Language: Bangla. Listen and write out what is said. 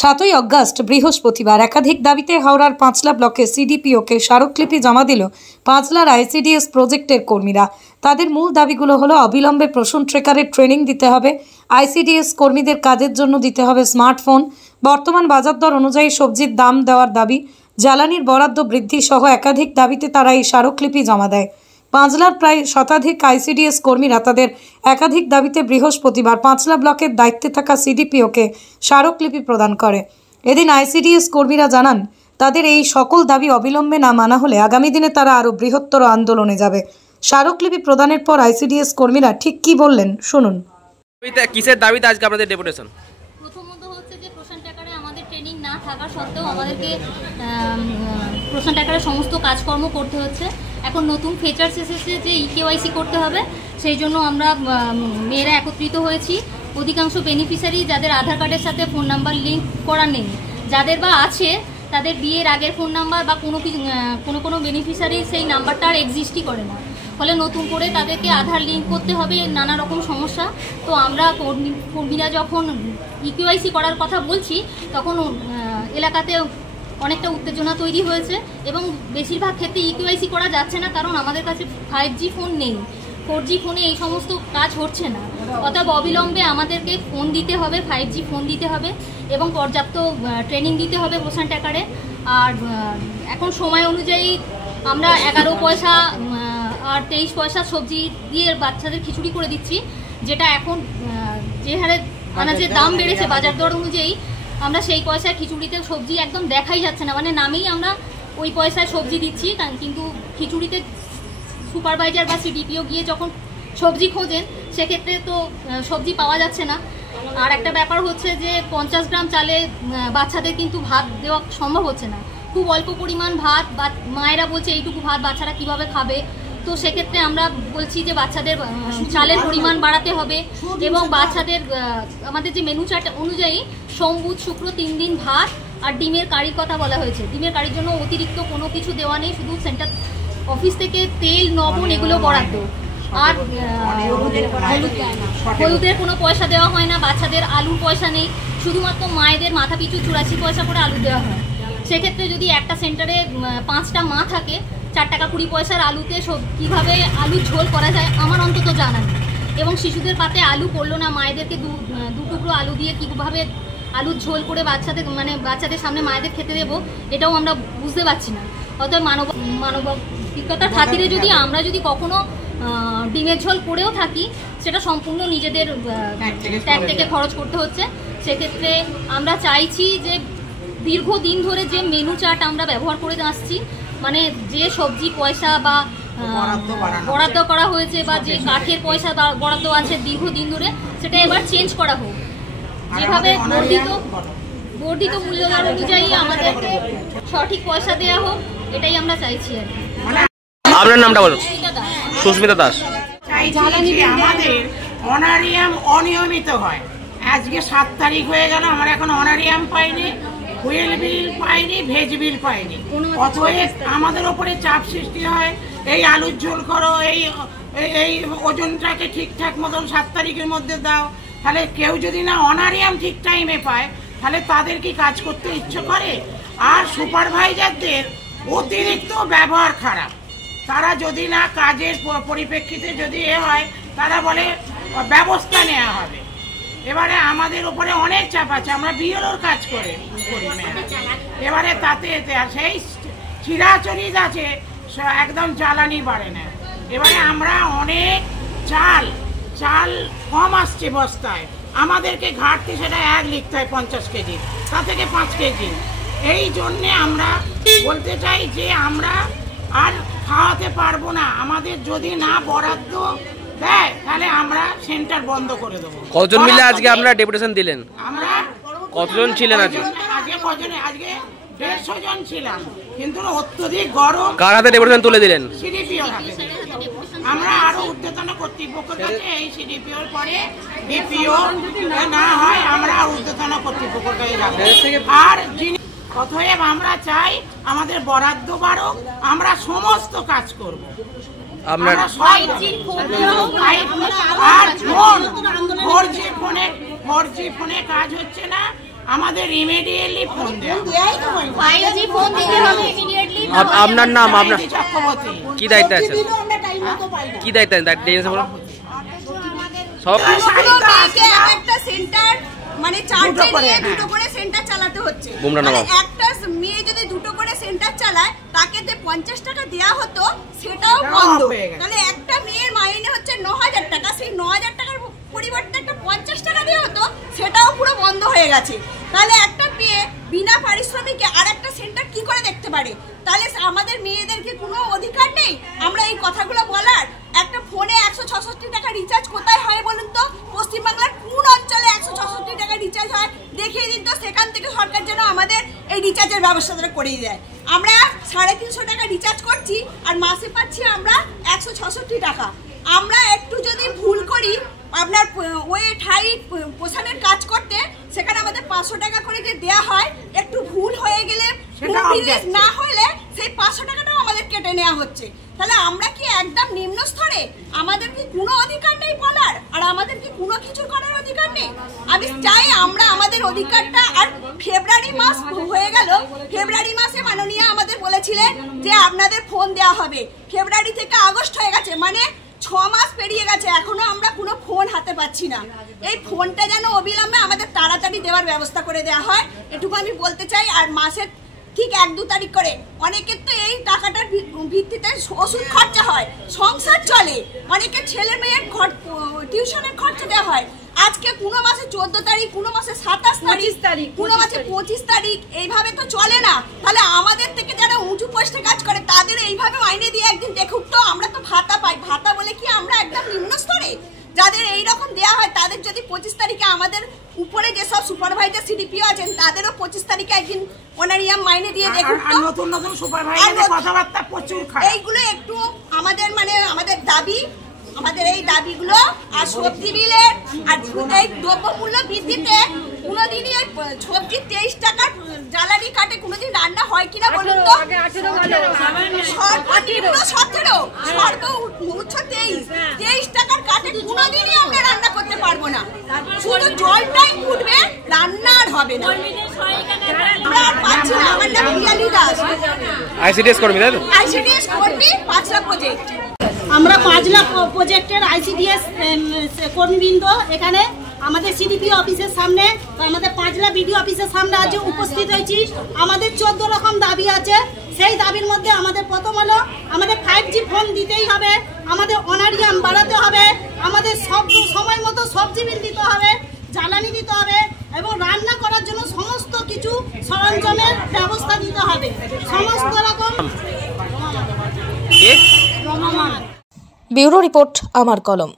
7ই অগাস্ট বৃহস্পতিবার একাধিক দাবিতে হাওড়ার পাঁচলা ব্লকে সিডিপিওকে স্মারকলিপি জমা দিল পাঁচলার আইসিডিএস প্রজেক্টের কর্মীরা। তাদের মূল দাবিগুলো হলো অবিলম্বে প্রসূন ট্রেকারের ট্রেনিং দিতে হবে, আইসিডিএস কর্মীদের কাজের জন্য দিতে হবে স্মার্টফোন, বর্তমান বাজার দর অনুযায়ী সবজির দাম দেওয়ার দাবি, জ্বালানির বরাদ্দ বৃদ্ধি সহ একাধিক দাবিতে তারা এই স্মারকলিপি জমা দেয়। পাঁচলার প্রায় শতাধিক আইসিডিএস কর্মীরা তাদের একাধিক দাবিতে বৃহস্পতিবার পাঁচলা ব্লকের দায়িত্বে থাকা সিডিপিওকে স্মারকলিপি প্রদান করে। এদিন আইসিডিএস কর্মীরা জানান, তাদের এই সকল দাবি অবিলম্বে না মানা হলে আগামী দিনে তারা আরও বৃহত্তর আন্দোলনে যাবে। স্মারকলিপি প্রদানের পর আইসিডিএস কর্মীরা ঠিক কী বললেন শুনুন। কিসের দাবিতে আজকে আপনাদের ডেপুটেশন? প্রথমত হচ্ছে যে প্রসূন ট্রেকারে আমাদের ট্রেনিং না থাকা সত্ত্বেও আমাদেরকে প্রসূন ট্রেকারে সমস্ত কাজকর্ম করতে হচ্ছে। এখন নতুন ফিচার্স এসেছে যে ইকেওয়াইসি করতে হবে, সেই জন্য আমরা মেয়েরা একত্রিত হয়েছি। অধিকাংশ বেনিফিশিয়ারি যাদের আধার কার্ডের সাথে ফোন নাম্বার লিঙ্ক করা নেই, যাদের বা আছে তাদের বিয়ের আগের ফোন নাম্বার বা কোনো বেনিফিশিয়ারি সেই নাম্বারটা আর এক্সিস্টই করে না, ফলে নতুন করে তাদেরকে আধার লিঙ্ক করতে হবে, নানা রকম সমস্যা। তো আমরা কর্মীরা যখন ইকেওয়াইসি করার কথা বলছি তখন এলাকাতে অনেকটা উত্তেজনা তৈরি হয়েছে এবং বেশিরভাগ ক্ষেত্রে ইকেওয়াইসি করা যাচ্ছে না, কারণ আমাদের কাছে 5G ফোন নেই, 4G ফোনে এই সমস্ত কাজ হচ্ছে না। অতএব অবিলম্বে আমাদেরকে ফোন দিতে হবে, 5G ফোন দিতে হবে এবং পর্যাপ্ত ট্রেনিং দিতে হবে প্রসূন ট্রেকারে। আর এখন সময় অনুযায়ী আমরা 11 পয়সা আর 23 পয়সা সবজি দিয়ে বাচ্চাদের খিচুড়ি করে দিচ্ছি, যেটা এখন যে হারে আনাজের দাম বেড়েছে বাজার দর অনুযায়ী আমরা সেই পয়সায় খিচুড়িতে সবজি একদম দেখাই যাচ্ছে না, মানে নামেই আমরা ওই পয়সায় সবজি দিচ্ছি, কিন্তু খিচুড়িতে সুপারভাইজার বা সিডিপিও গিয়ে যখন সবজি খোঁজেন সেক্ষেত্রে তো সবজি পাওয়া যাচ্ছে না। আর একটা ব্যাপার হচ্ছে যে 50 গ্রাম চালে বাচ্চাদের কিন্তু ভাত দেওয়া সম্ভব হচ্ছে না, খুব অল্প পরিমাণ ভাত, বা মায়েরা বলছে এইটুকু ভাত বাচ্চারা কিভাবে খাবে। তো সেক্ষেত্রে আমরা বলছি যে বাচ্চাদের চালের পরিমাণ বাড়াতে হবে এবং বাচ্চাদের আমাদের যে মেনু চার্ট অনুযায়ী সোম বুধ শুক্র 3 দিন ভাত আর ডিমের কারির কথা বলা হয়েছে। ডিমের কারির জন্য অতিরিক্ত কোনো কিছু দেওয়া নেই, শুধু সেন্টার অফিস থেকে তেল লবণ এগুলো বরাদ্দ। আর হলুদের কোনো পয়সা দেওয়া হয় না, বাচ্চাদের আলুর পয়সা নেই, শুধুমাত্র মায়েদের মাথা পিছু 84 পয়সা করে আলু দেওয়া হয়। সেক্ষেত্রে যদি একটা সেন্টারে 5টা মা থাকে, 4 টাকা 20 পয়সার আলুতে কীভাবে আলুর ঝোল করা যায় আমার অন্তত জানা নেই। এবং শিশুদের পাতে আলু পড়লো না, মায়েদেরকে দু টুকরো আলু দিয়ে কীভাবে আলুর ঝোল করে বাচ্চাদের সামনে মায়েদের খেতে দেবো, এটাও আমরা বুঝতে পারছি না। অতএব মানবিকতার খাতিরে আমরা যদি কখনো ডিমের ঝোল করেও থাকি, সেটা সম্পূর্ণ নিজেদের ট্যাগ থেকে খরচ করতে হচ্ছে। সেক্ষেত্রে আমরা চাইছি যে দীর্ঘদিন ধরে যে মেনু চার্ট আমরা ব্যবহার করে আসছি, মানে যে সবজি পয়সা বা বরাদ্দ করা হয়েছে বা যে কাঠের পয়সা বরাদ্দ আছে দীর্ঘদিন ধরে, সেটা এবার চেঞ্জ করা হোক। যেভাবে বর্ধিত মূল্যদর অনুযায়ী আমাদেরকে সঠিক পয়সা দেওয়া হোক, এটাই আমরা চাইছি আর কি। আপনার নামটা বলুন। সুস্মিতা দাস। আমাদের অনারিয়াম অনিয়মিত হয়, আজকে 7 তারিখ হয়ে গেল, আমরা এখন অনারিয়াম পাইনি, হুইল বিল পাইনি, ভেজ বিল পাইনি। অতএব আমাদের ওপরে চাপ সৃষ্টি হয়, এই আলুর ঝোল করো, এই ওজনটাকে ঠিকঠাক মতন 7 তারিখের মধ্যে দাও। তাহলে কেউ যদি না অনারিয়াম ঠিক টাইমে পায়, তাহলে তাদের কি কাজ করতে ইচ্ছে করে? আর সুপারভাইজারদের অতিরিক্ত ব্যবহার খারাপ, তারা যদি না কাজের পরিপ্রেক্ষিতে যদি হয়, তারা বলে ব্যবস্থা নেওয়া হবে। এবারে আমাদের উপরে অনেক চাপ আছে, আমরা বিএলওর কাজ করি, এবারে তাতে সেই চিরাচরিত আছে, একদম জ্বালানি বাড়ে না। এবারে আমরা অনেক চাল কম আসছে বস্তায়, আমাদেরকে ঘাটতি সেটা 1 লিখতে হয় 50 কেজি, তা থেকে 5 কেজি। এই জন্যে আমরা বলতে চাই যে আমরা আর খাওয়াতে পারবো না, আমাদের যদি না বরাদ্দ দেয় তাহলে আমরা সেন্টার বন্ধ করে দেবো। কতজন মিলে আজকে আমরা ডেপুটেশন দিলেন? আমরা কতজন ছিলেন আজকে? আজকে 150 জন ছিলাম, কিন্তু অত্যধিক গরম। কার হাতে ডেপুটেশন তুলে দিলেন? সিডিপিওর হাতে। আমরা আরো ঊর্ধ্বতন কর্তৃপক্ষের কাছে এই সিডিপিওর পরে ডিপিও না হয় আমরা ঊর্ধ্বতন কর্তৃপক্ষের কাছে যাবো। আর অতএব আমরা চাই আমাদের বরাদ্দ বাড়ুক, আমরা সমস্ত কাজ করব। আর ফোন 4G ফোনে কাজ হচ্ছে না, আমাদের ইমিডিয়েটলি ফোন দেওয়া। 5G ফোন দিতে হবে ইমিডিয়েটলি। আপনার নাম, আপনার চক্রবর্তী। কি দায়িত্ব আছে? কি দায়িত্ব আছে? সব একটা সেন্টার মানে চারটে নিয়ে দুটো করে সেন্টার চালাতে হচ্ছে। মানে একটা মেয়ে যদি দুটো করে সেন্টার চালায় তাকে যে 50 টাকা দেওয়া হতো সেটাও বন্ধ। তাহলে একটা মেয়ের মাইনে হচ্ছে 9000 টাকা, সেই 9000 টাকার পরিবর্তে একটা 50 টাকা দেওয়া হতো সেটাও পুরো বন্ধ হয়ে গেছে। তাহলে একটা মেয়ে বিনা পারিশ্রমিকে আর একটা সেন্টার কি করে দেখতে পারে? তাহলে আমাদের মেয়েদেরকে কোনো অধিকার নেই আমরা এই কথাগুলো বলার? একটা ফোনে 166 টাকা রিচার্জ কোথায় হয় বলুন তো? পশ্চিমবাংলার কোন অঞ্চলে 166 টাকা রিচার্জ হয় দেখিয়ে দিন তো। সেখান থেকে সরকার যেন আমাদের এই রিচার্জের ব্যবস্থাটা করে দেয়। আমরা 350 টাকা রিচার্জ করছি আর মাসে পাচ্ছি আমরা 166 টাকা। আমরা একটু যদি ভুল করি আপনার ওয়েট হাইট পোষণের কাজ করতে, সেখানে আমাদের 500 টাকা করে যে দেওয়া হয়, একটু ভুল হয়ে গেলে না হলে সেই 500 টাকাটাও আমাদের কেটে নেওয়া হচ্ছে। তাহলে আমরা কি একদম নিম্ন স্তরে? আমাদের কি কোনো অধিকার নেই বলার? আর আমাদের কি কোনো কিছু করার অধিকার নেই? আমি চাই আমরা আমাদের অধিকারটা। আর ফেব্রুয়ারি মাস হয়ে গেল, ফেব্রুয়ারি মাসে মাননীয় আমাদের বলেছিলেন যে আপনাদের ফোন দেওয়া হবে। ফেব্রুয়ারি থেকে আগস্ট হয়ে গেছে, মানে 6 মাস পেরিয়ে গেছে, এখনো আমরা কোনো ফোন হাতে পাচ্ছি না। এই ফোনটা যেন অবিলম্বে আমাদের তাড়াতাড়ি দেওয়ার ব্যবস্থা করে দেওয়া হয়, এটুকু আমি বলতে চাই। আর মাসের ঠিক 1-2 তারিখ করে অনেকের তো এই টাকাটার ভিত্তিতে ওষুধ খরচা হয়, সংসার চলে, অনেকের ছেলে মেয়ের টিউশনের খরচা দেওয়া হয়। আজকে কোনো মাসে 14 তারিখ, কোনো মাসে 27 তারিখ, কোনো মাসে 25 তারিখ, এইভাবে তো চলে না। তাহলে আমাদের থেকে যারা উঁচু পোস্টে কাজ করে তাদের এইভাবে মাইনে দিয়ে একদিন দেখুক তো। আমরা তো ভাতা পাই, ভাতা বলে কি আমরা একদম নিম্ন স্তরে? যাদের এইরকম দেওয়া হয় তাদের যদি 25 তারিখে আমাদের উপরে যেসব সুপারভাইজার সিডিপিও আছেন তাদেরও 25 তারিখে একদিন অনারিয়াম মাইনে দিয়ে দেখুন তো। নতুন নতুন সুপারভাইজারের কথাবার্তা প্রচুর খায়। এইগুলো একটু আমাদের মানে আমাদের দাবি, আমাদের এই দাবিগুলো। আর সবজি বিলের আর এই দ্রব্যমূল্য বৃদ্ধিতে কোনোদিনই সবজি 23 টাকার জ্বালানি কাটে কোনোদিন রান্না হয় কিনা বলুন তো? সর্বনিম্ন 17, সর্বোচ্চ 23 টাকার কাটে কোনোদিনই আমরা রান্না করতে পারবো না। শুধু জলটাই ফুটবে, রান্না আর হবে না। আমরা আর পাচ্ছি না। আমার নাম পিয়ালি দাস, আইসিডিএস কর্মী, তাই তো? আইসিডিএস কর্মী, 5 প্রজেক্ট। আমরা 5 লাখ প্রজেক্টের আইসিডিএস কর্মীবৃন্দ এখানে আমাদের সিডিপি অফিসের সামনে, আমাদের 5 লাখ বিডিও অফিসের সামনে আজ উপস্থিত হয়েছি। আমাদের 14 রকম দাবি আছে। সেই দাবির মধ্যে আমাদের প্রথম হলো আমাদের 5G ফোন দিতেই হবে, আমাদের অনারিয়াম বাড়াতে হবে, আমাদের সব সময় মতো সবজি বিল দিতে হবে, জ্বালানি দিতে হবে এবং রান্না করার জন্য সমস্ত কিছু সরঞ্জামের ব্যবস্থা দিতে হবে। সমস্ত রকম। ব্যুরো রিপোর্ট, আমার কলম।